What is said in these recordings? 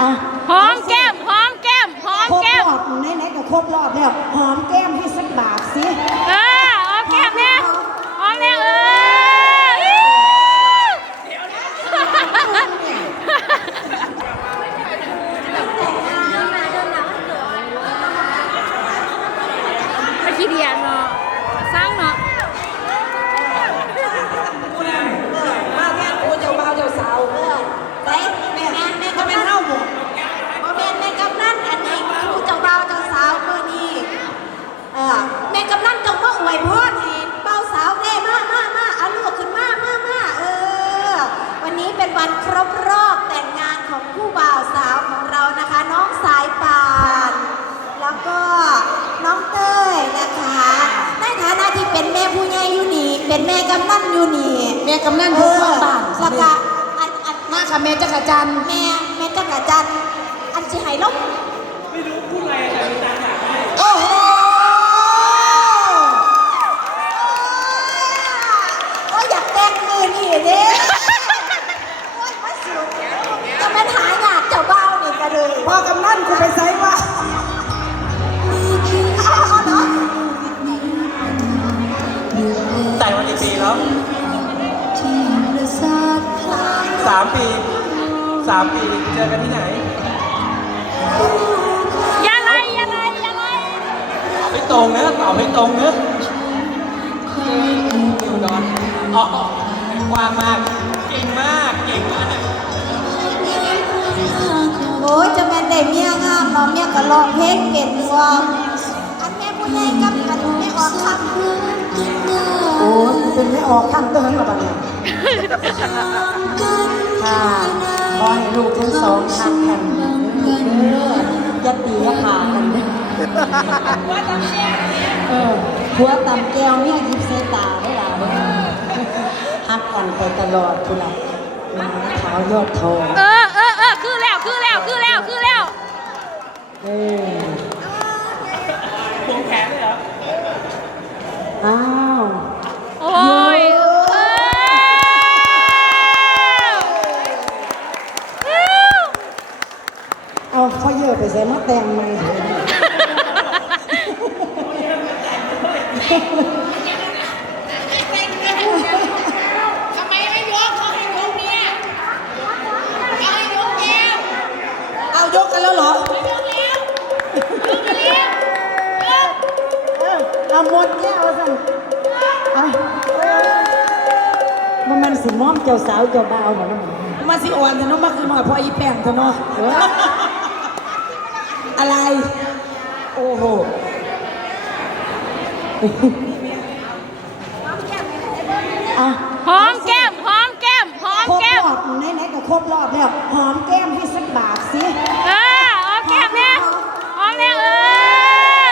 อะหอมแก้มหอมแก้มหอมครบแก้มรอบไหนๆก็ครบรอบแล้วหอมแก้มให้สักบาทสิเออหอมแก้มเนี่ยหอมเนี่ยเออไปขี้เดียนเนาะสร้างเนาะ มาแม่กูเจ้าบ่าวเจ้าสาวเออไปแม่แม่แม่ก็เป็นเฮาหมดบ่แม่นแม่กำนันอันนี้กูเจ้าบ่าวเจ้าสาวมื้อนี้เออแม่กำนันจงมาอวยพรให้เบาวสาวเด้มามามาเอาลูกขึ้นมามามาเออ วันนี้เป็นวันครบรอบแต่งงานของคู่บ่าวสาวของเรานะคะ น้องสายป่าน แล้วก็น้องเต้ยนะคะในฐานะที่เป็นแม่ผู้ใหญ่อยู่นี่ เป็นแม่กำนันอยู่นี่แม่กำนันเอผู้อข้างบ้านแล้วก็อันอันมาค่ะแม่จักรจันทร์แม่แม่จักรจันทร์ สามปีสามปีเจอกันที่ไหนอย่าไล่อย่าไล่อย่าไล่ไม่ตรงนะตอบไม่ตรงนะอยู่ดอนอ๋อว่างมาก เก่งมาก เก่งมาก โอ้ยจะแม่นได้เมียงามเนาะเมียก็ร้องเพลงเป็นว่าอันแม่ผู้ใหญ่กับอันแม่ออกคำโอ้ยเป็นไม่ออกขั้นตัวนั้นหรอบัดเนี่ย ค่ะขอให้ลูกทั้งสองทักกันเด้ออย่าตีขากันเด้อเออหัวตำแก้วเนี่ยยิบใส่ตาได้ล่ะเด้อฮักกันไปตลอดคุณล่ะมาขายอดทองเออเออเออคือแล้วคือแล้วคือแล้วคือแล้วเออ วงแขนเลยเหรอ อ้าว โอ้ยเออ เอาเขาเยอะ ไปใส่มาแต่งใหม่ทำไมไม่ยกเขาให้ยกเนี่ยเขาให้ยกแล้วเอายกกันแล้วเหรอยกแล้วยกเออเอาหมดแก้วสั่นเอามันมันสิม้อมเจ้าสาวเจ้าบ่าวเหมือนมัน มาสิอ่อนแต่น้องมาคือหน่อยพออีแป้งเถอะเนาะ อออะไร โอ้โหอะหอมแก้มหอมแก้มหอมครบแก้ม รอบไหนๆก็ครบรอบแล้ว หอมแก้มให้สักบาทสิ เออหอมแก้มเนี่ยหอมเนี่ยเออ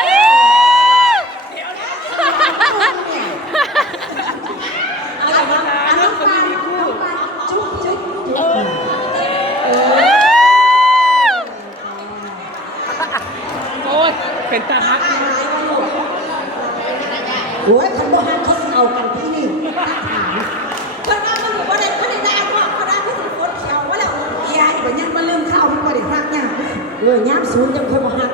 อันน้องปานน้องปานจุ๊บจุ๊บ โอ้ย เป็นตาฮักโอ้ยคันบ่ฮักเขาสิเอากันที่นี่คนนั้นมันอยู่บ่ได้บ่ได้ได้อันว่าคนนั้นที่สุดคนแถวว่าแล้วยายก็ยังมาลืมข้าวมันบ่ได้ฮักยังเออยามศูนย์ยังค่อยบ่ฮัก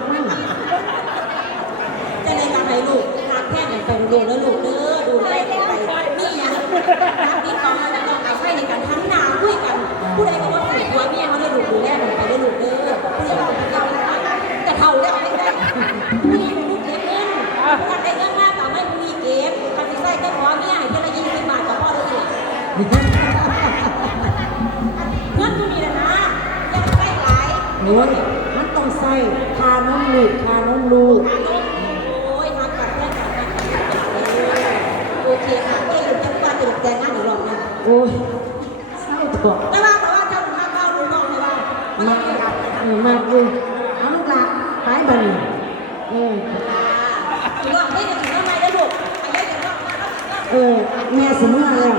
เงินผู้นี้นะนะยังใส่หลายโอ้ยมันต้องใส่คาน้องลูกคาน้องลูกโอ้ยทำกันแค่กันกันโอเคค่ะก็เลยจะว่าจะแต่งงานอีกรอบนึงโอ้ยเศร้าเถอะแต่ว่าแต่ว่าเจ้าหน้าเข้าดูน้องเลยว่ามาเออมาดูเอาลูกหลานไปบัดนี้เออลองให้กันถึงทำไมได้ลูกอะไรกันว่าเออแม่สิเมื่อแล้ว